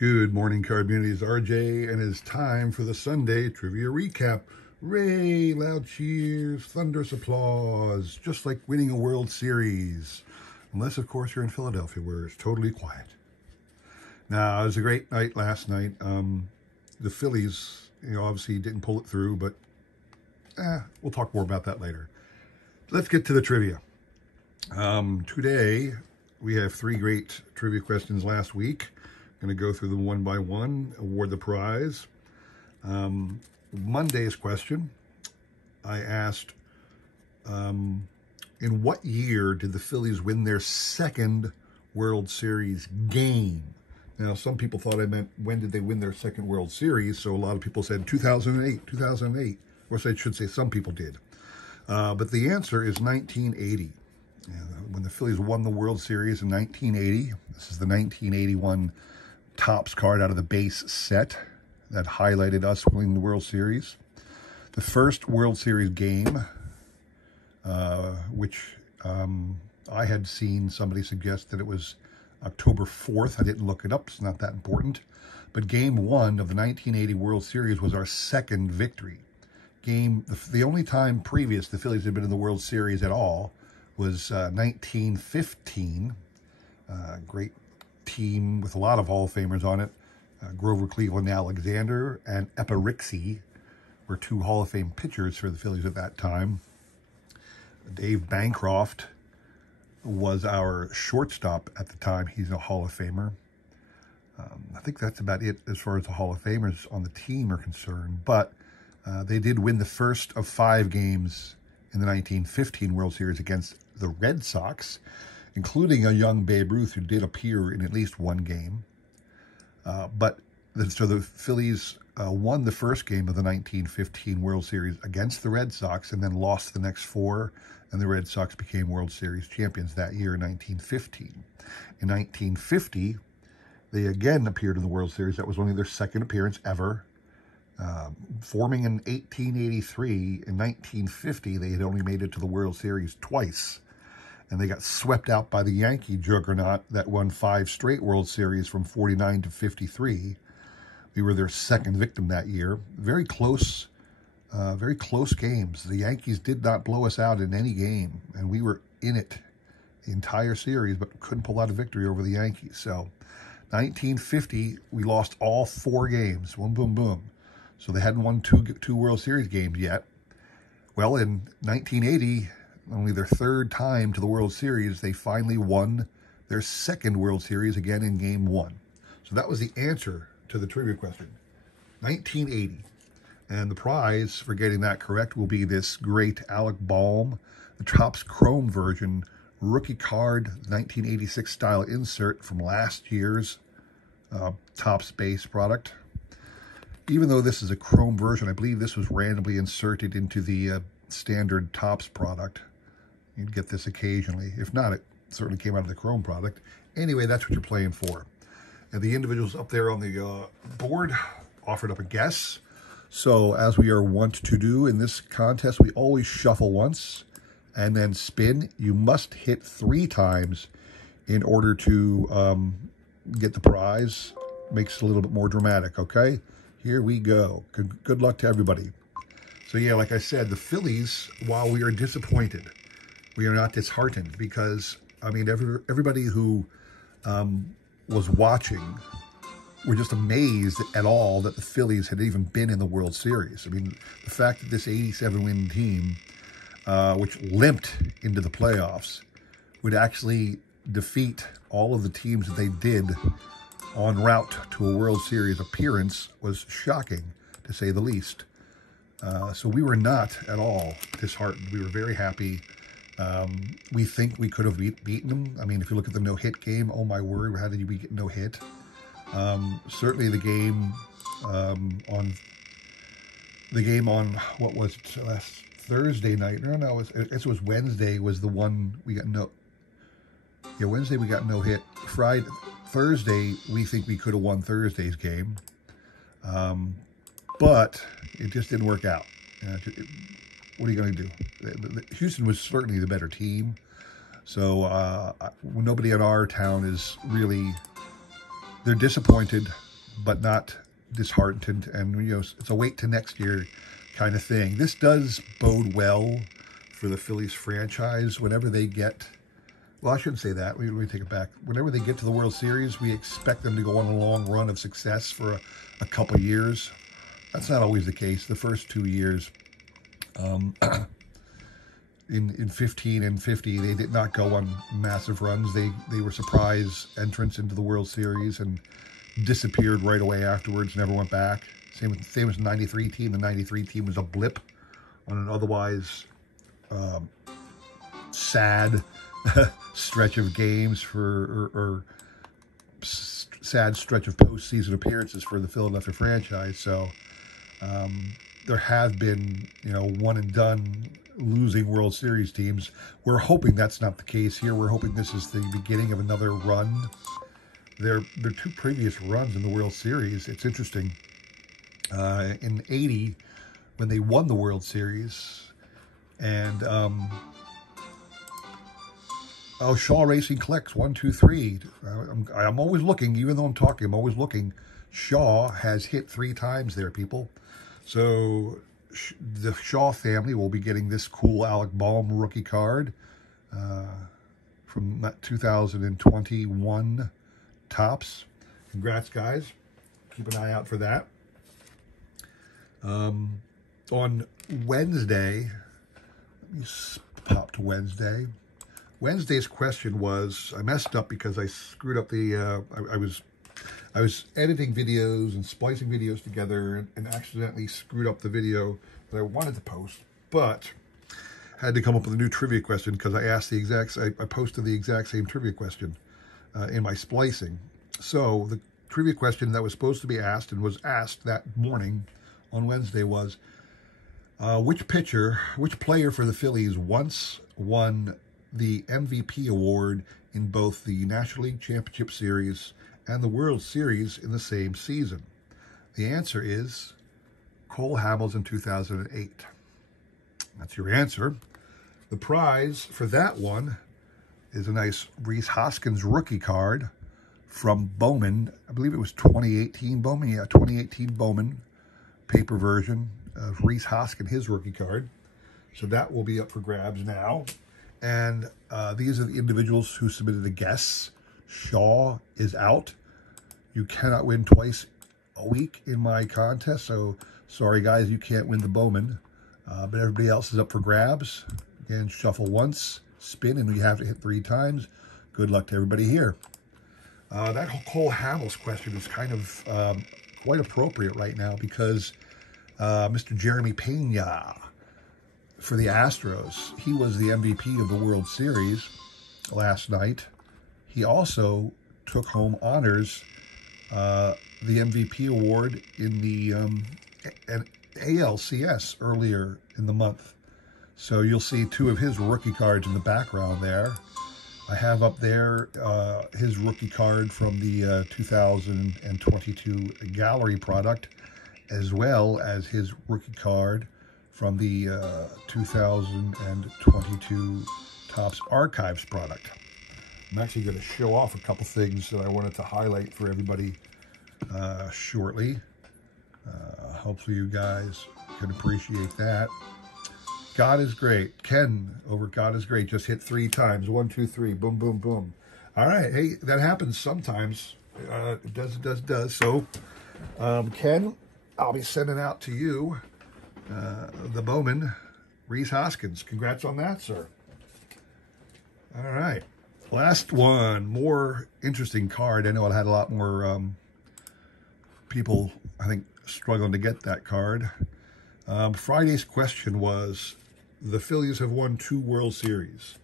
Good morning, Card Community. It's RJ, and it's time for the Sunday Trivia Recap. Ray, loud cheers, thunderous applause, just like winning a World Series. Unless, of course, you're in Philadelphia, where it's totally quiet. Now, it was a great night last night. The Phillies, obviously didn't pull it through, but we'll talk more about that later. Let's get to the trivia. Today, we have 3 great trivia questions last week. Going to go through them one by one, award the prize. Monday's question, I asked, in what year did the Phillies win their second World Series game? Now, some people thought I meant when did they win their second World Series, so a lot of people said 2008, 2008. Of course, I should say some people did. But the answer is 1980. When the Phillies won the World Series in 1980, this is the 1981 Topps card out of the base set that highlighted us winning the World Series. The first World Series game, which I had seen somebody suggest that it was October 4th. I didn't look it up. It's not that important. But Game 1 of the 1980 World Series was our second victory. The only time previous the Phillies had been in the World Series at all was 1915. Great team with a lot of Hall of Famers on it. Grover Cleveland Alexander and Epirixie were 2 Hall of Fame pitchers for the Phillies at that time. Dave Bancroft was our shortstop at the time. He's a Hall of Famer. I think that's about it as far as the Hall of Famers on the team are concerned. But they did win the first of 5 games in the 1915 World Series against the Red Sox, including a young Babe Ruth who did appear in at least one game. So the Phillies won the first game of the 1915 World Series against the Red Sox and then lost the next 4, and the Red Sox became World Series champions that year in 1915. In 1950, they again appeared in the World Series. That was only their second appearance ever. Forming in 1883, in 1950, they had only made it to the World Series twice. And they got swept out by the Yankee juggernaut that won 5 straight World Series from 49 to 53. We were their second victim that year. Very close games. The Yankees did not blow us out in any game, and we were in it the entire series, but couldn't pull out a victory over the Yankees. So 1950, we lost all 4 games. Boom, boom, boom. So they hadn't won two World Series games yet. Well, in 1980, only their 3rd time to the World Series, they finally won their second World Series again in Game 1. So that was the answer to the trivia question, 1980. And the prize for getting that correct will be this great Alec Bohm, the Topps Chrome version, rookie card, 1986 style insert from last year's Topps base product. Even though this is a Chrome version, I believe this was randomly inserted into the standard Topps product. You'd get this occasionally. If not, it certainly came out of the Chrome product. Anyway, that's what you're playing for. And the individuals up there on the board offered up a guess. So as we are wont to do in this contest, we always shuffle once and then spin. You must hit 3 times in order to get the prize. Makes it a little bit more dramatic, okay? Here we go. Good luck to everybody. So yeah, like I said, the Phillies, while we are disappointed, we are not disheartened, because, I mean, everybody who was watching were just amazed at all that the Phillies had even been in the World Series. I mean, the fact that this 87-win team, which limped into the playoffs, would actually defeat all of the teams that they did en route to a World Series appearance was shocking, to say the least. So we were not at all disheartened. We were very happy. We think we could have beaten them. I mean, if you look at the no-hit game, oh my word, how did we get no-hit? Certainly the game on what was it, last Thursday night? No, it was Wednesday was the one we got no. Yeah, Wednesday we got no hit. Thursday we think we could have won Thursday's game, but it just didn't work out. What are you going to do? Houston was certainly the better team. So nobody in our town is really, they're disappointed. but not disheartened, and it's a wait to next year kind of thing. This does bode well for the Phillies franchise whenever they get, well, I shouldn't say that. Let me take it back. Whenever they get to the World Series, we expect them to go on a long run of success for a couple of years. That's not always the case. The first 2 years, in 15 and 50, they did not go on massive runs. They were surprise entrants into the World Series and disappeared right away afterwards, never went back. Same as the 93 team. The 93 team was a blip on an otherwise sad stretch of games or sad stretch of postseason appearances for the Philadelphia franchise. So there have been, one and done losing World Series teams. We're hoping that's not the case here. We're hoping this is the beginning of another run. Their two previous runs in the World Series, it's interesting. In '80, when they won the World Series, and Shaw Racing collects 1, 2, 3. I'm always looking, even though I'm talking, I'm always looking. Shaw has hit 3 times there, people. So the Shaw family will be getting this cool Alec Bohm rookie card from 2021 Topps. Congrats, guys. Keep an eye out for that. On Wednesday, let me pop to Wednesday. Wednesday's question was, I messed up because I screwed up the, I was editing videos and splicing videos together and accidentally screwed up the video that I wanted to post, but had to come up with a new trivia question because I asked I posted the exact same trivia question in my splicing. So the trivia question that was supposed to be asked and was asked that morning on Wednesday was, which player for the Phillies once won the MVP award in both the National League Championship Series and the World Series in the same season? The answer is Cole Hamels in 2008. That's your answer. The prize for that one is a nice Rhys Hoskins rookie card from Bowman. I believe it was 2018 Bowman. Yeah, 2018 Bowman paper version of Rhys Hoskins, his rookie card. So that will be up for grabs now. And these are the individuals who submitted the guess. Shaw is out. You cannot win twice a week in my contest. So sorry, guys, you can't win the Bowman. But everybody else is up for grabs. Again, shuffle once, spin, and you have to hit 3 times. Good luck to everybody here. That whole Cole Hamels question is kind of quite appropriate right now because Mr. Jeremy Pena for the Astros, he was the MVP of the World Series last night. He also took home honors, the MVP award in the ALCS earlier in the month. So you'll see 2 of his rookie cards in the background there. I have up there his rookie card from the 2022 gallery product, as well as his rookie card from the 2022 Topps Archives product. I'm actually going to show off a couple things that I wanted to highlight for everybody shortly. Hopefully you guys can appreciate that. God is great. Ken over God is great. Just hit 3 times. 1, 2, 3. Boom, boom, boom. All right. Hey, that happens sometimes. It does. So, Ken, I'll be sending out to you the Bowman Rhys Hoskins. Congrats on that, sir. All right. Last one. More interesting card. I know it had a lot more people, I think, struggling to get that card. Friday's question was, the Phillies have won 2 World Series.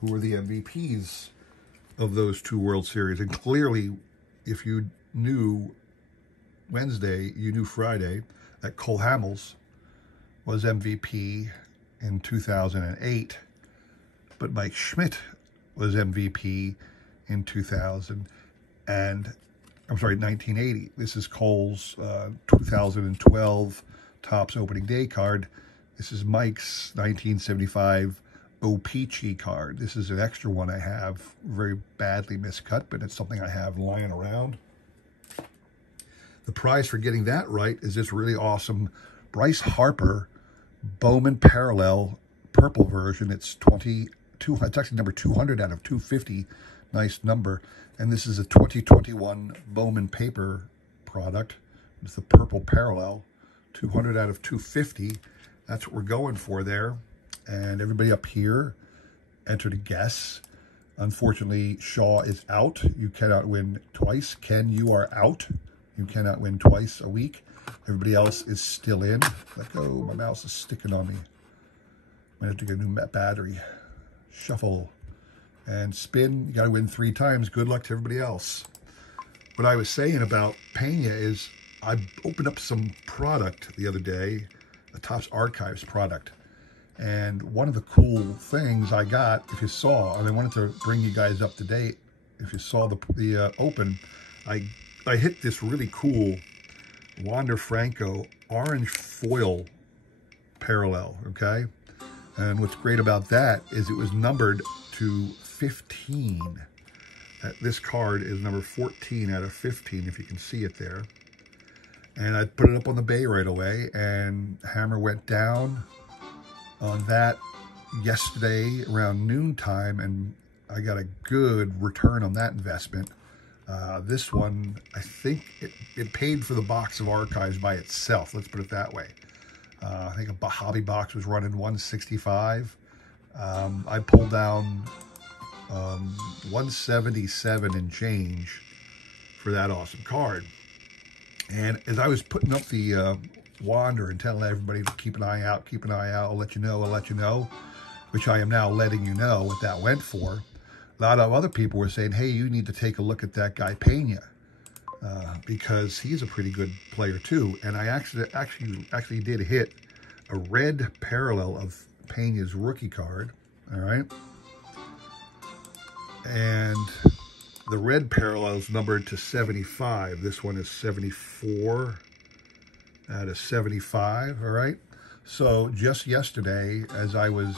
Who were the MVPs of those 2 World Series? And clearly, if you knew Wednesday, you knew Friday, that Cole Hamels was MVP in 2008, but Mike Schmidt was MVP in 1980. This is Cole's 2012 Topps opening day card. This is Mike's 1975 O-Pee-Chee card. This is an extra one I have, very badly miscut, but it's something I have lying around. The prize for getting that right is this really awesome Bryce Harper Bowman Parallel purple version. It's it's actually number 200 out of 250. Nice number. And this is a 2021 Bowman paper product. It's the purple Parallel, 200 out of 250. That's what we're going for there. And everybody up here entered a guess. Unfortunately, Shaw is out. You cannot win twice. Ken, you are out. You cannot win twice a week. Everybody else is still in. Let go. My mouse is sticking on me. Might have to get a new battery. Shuffle. And spin. You got to win 3 times. Good luck to everybody else. What I was saying about Pena is I opened up some product the other day, a Topps Archives product. And one of the cool things I got, if you saw, and I wanted to bring you guys up to date, if you saw the open, I hit this really cool Wander Franco orange foil parallel, okay? And what's great about that is it was numbered to 15. This card is number 14 out of 15, if you can see it there. And I put it up on the bay right away, and hammer went down on that yesterday around noontime, and I got a good return on that investment. This one, I think it paid for the box of Archives by itself. Let's put it that way. I think a hobby box was running $165. I pulled down $177 and change for that awesome card. And as I was putting up the Wander and telling everybody to keep an eye out, I'll let you know, which I am now letting you know what that went for. A lot of other people were saying, hey, you need to take a look at that guy Pena, because he's a pretty good player too. And I actually did hit a red parallel of Pena's rookie card, all right? And the red parallel is numbered to 75. This one is 74 out of 75, all right? So just yesterday, as I was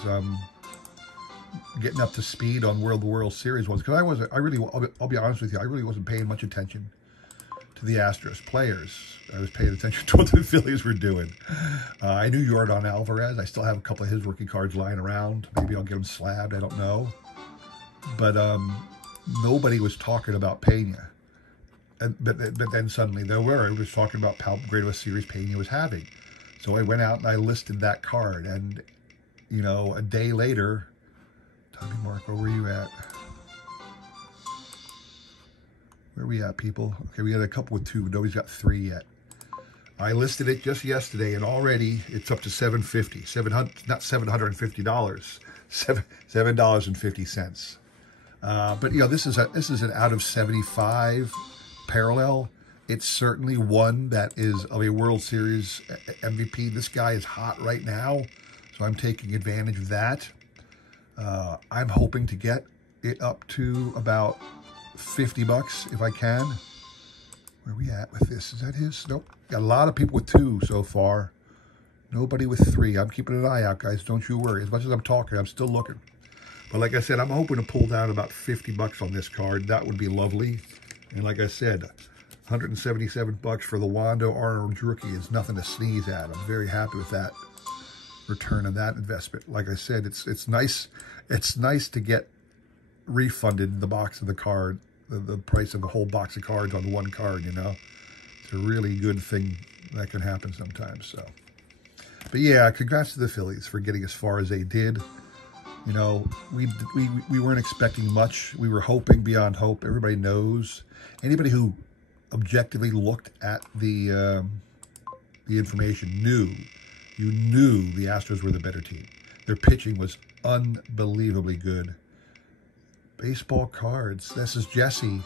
getting up to speed on where the World Series was, because I'll be honest with you, I really wasn't paying much attention to the Astros players. I was paying attention to what the Phillies were doing. I knew Yordan Alvarez. I still have a couple of his rookie cards lying around. Maybe I'll get them slabbed, I don't know. But nobody was talking about Pena. But then suddenly there were. It was talking about how great of a series Pena was having. So I went out and I listed that card. And, you know, a day later, Tommy Marco, where are you at? Where are we at, people? Okay, we got a couple with 2, but nobody's got 3 yet. I listed it just yesterday, and already it's up to $750. Not $750, $7.50. But you know, this is an out of 75 parallel. It's certainly one that is of a World Series MVP. This guy is hot right now, so I'm taking advantage of that. I'm hoping to get it up to about $50 if I can. Where are we at with this? Is that his? Nope. Got a lot of people with 2 so far. Nobody with 3. I'm keeping an eye out, guys. Don't you worry. As much as I'm talking, I'm still looking. But like I said, I'm hoping to pull down about $50 on this card. That would be lovely. And like I said, $177 for the Wando Orange Rookie is nothing to sneeze at. I'm very happy with that return on that investment. Like I said, it's nice. It's nice to get refunded the box of the card, the price of a whole box of cards on one card, you know. It's a really good thing that can happen sometimes. So, but yeah, congrats to the Phillies for getting as far as they did. You know, we weren't expecting much. We were hoping beyond hope. Everybody knows. Anybody who objectively looked at the information knew the Astros were the better team. Their pitching was unbelievably good. Baseball cards. This is Jesse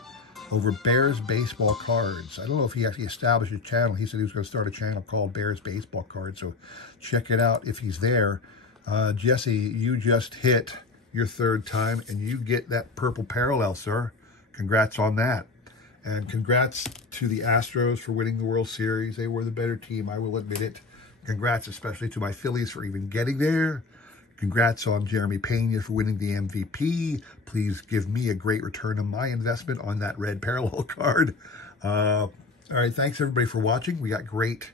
over Bears Baseball Cards. I don't know if he actually established a channel. He said he was going to start a channel called Bears Baseball Cards. So check it out if he's there. Jesse, you just hit your 3rd time, and you get that purple parallel, sir. Congrats on that. And congrats to the Astros for winning the World Series. They were the better team, I will admit it. Congrats especially to my Phillies for even getting there. Congrats on Jeremy Pena for winning the MVP. Please give me a great return on my investment on that red parallel card. All right, thanks everybody for watching. We got great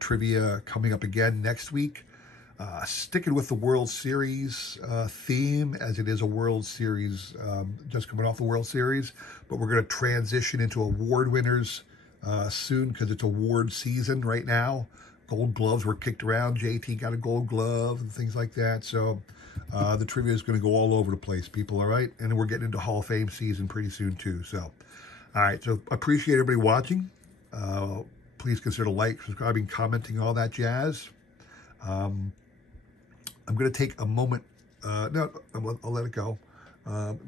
trivia coming up again next week. Sticking with the World Series theme, as it is a World Series, just coming off the World Series, but we're going to transition into award winners soon because it's award season right now. Gold gloves were kicked around. JT got a gold glove and things like that. So the trivia is going to go all over the place, people, all right? And we're getting into Hall of Fame season pretty soon too. So, all right, so appreciate everybody watching. Please consider like, subscribing, commenting, all that jazz. I'm going to take a moment. No, I'll let it go.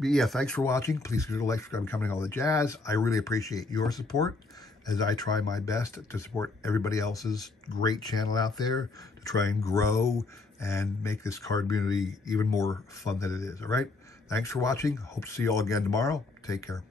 Yeah, thanks for watching. Please consider like, subscribing, commenting, all the jazz. I really appreciate your support as I try my best to support everybody else's great channel out there to try and grow and make this card community even more fun than it is. All right. Thanks for watching. Hope to see you all again tomorrow. Take care.